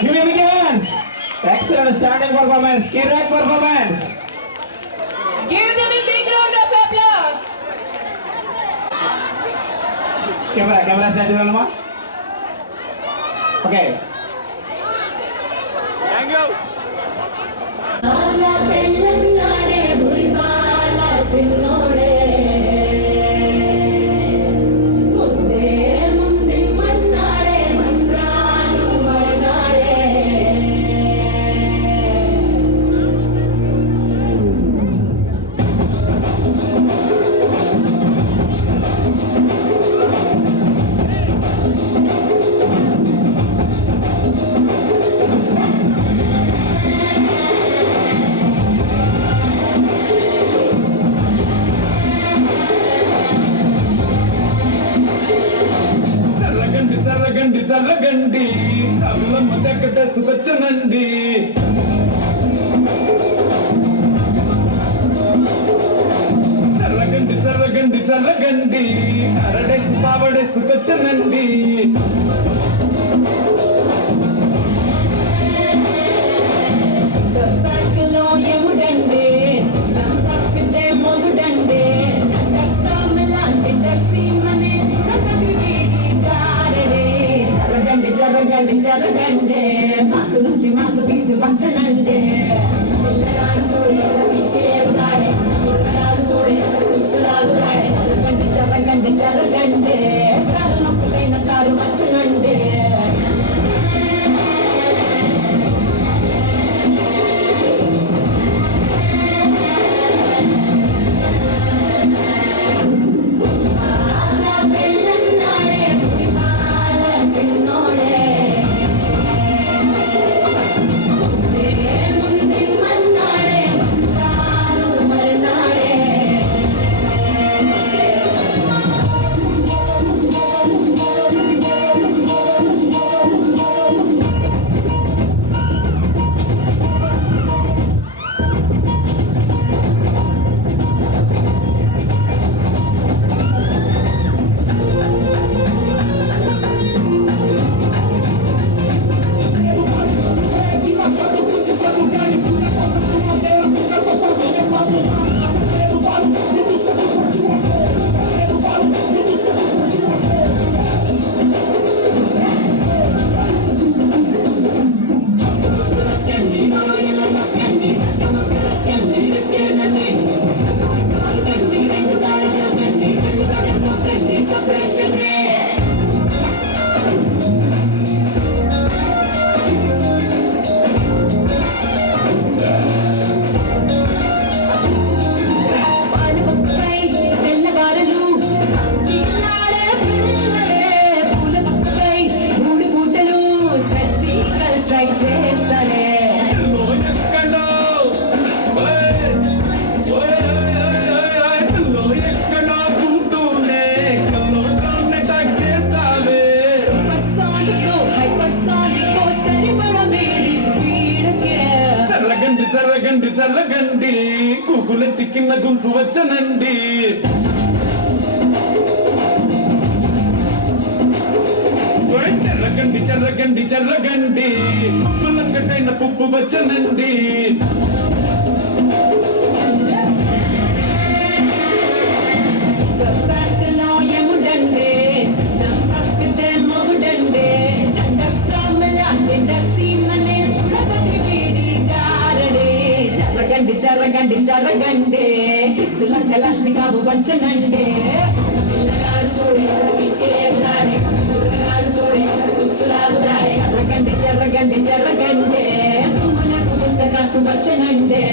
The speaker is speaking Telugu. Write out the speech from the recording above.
Give me big hands. Excellent standing performance. Kirak performance. Give them a big round of applause. Camera saya jual nama. Okay. Thank you. చల్లగండి తగులమ్మ చక్కట సుకొచ్చనండి చల్లగండి అరడేసి పావడేసి కొచ్చనండి జరగండి మాసు నుంచి మాసు పీసి పంచనండి పిల్లగాడు సోడి ఇచ్చేగుతాడే పిల్లగాడు సోడి ఇచ్చులాగుతాడే జరగండి సారు నొప్పులైన సారు వచ్చనండి చల్లగండి కూకులెత్తి కింద గుంసు వచ్చనండి ఓయ్ చల్లగండి చల్లగండి చల్లగండి పుప్పులక్కటైన పుప్పు వచ్చనండి సబ్బాట్లో ఎముడండి సిస్టమ్ తప్పితే మొగుడండి థండర్ స్టార్మ్ లాంటి సీమనే చూడబడి వీడి గారడి జరగండి జరగండి జరగండి కిస్సుల కలాష్ని కాదు వంచనండి పిల్లగాడు చూడే పిచ్చిలేగుదాడే కుర్రగాడు చూడే కుచ్చులాగుదాడే జరగండి జరగండి జరగండి తుమ్మలకు గుంత కాసు వచ్చనండి